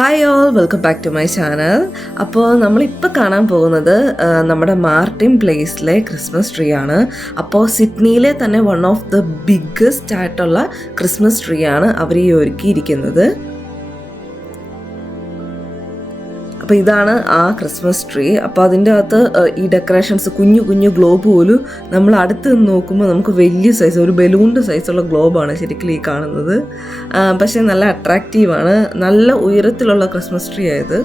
Hi all, welcome back to my channel. അപ്പോൾ നമ്മളിപ്പോൾ കാണാൻ പോകുന്നത് നമ്മുടെ മാർട്ടിൻ പ്ലേസിലെ ക്രിസ്മസ് ട്രീ ആണ്. അപ്പോൾ സിഡ്നിയിലെ തന്നെ വൺ ഓഫ് ദ ബിഗ്ഗസ്റ്റ് ആയിട്ടുള്ള ക്രിസ്മസ് ട്രീ ആണ് അവർ ഈ ഒരുക്കിയിരിക്കുന്നത്. അപ്പോൾ ഇതാണ് ആ ക്രിസ്മസ് ട്രീ. അപ്പോൾ അതിൻ്റെ അകത്ത് ഈ ഡെക്കറേഷൻസ് കുഞ്ഞു കുഞ്ഞു ഗ്ലോബ് പോലും നമ്മൾ അടുത്ത് നിന്ന് നോക്കുമ്പോൾ നമുക്ക് വലിയ സൈസ്, ഒരു ബലൂണിൻ്റെ സൈസുള്ള ഗ്ലോബാണ് ശരിക്കും ഈ കാണുന്നത്. പക്ഷേ നല്ല അട്രാക്റ്റീവാണ്, നല്ല ഉയരത്തിലുള്ള ക്രിസ്മസ് ട്രീ ആയത്.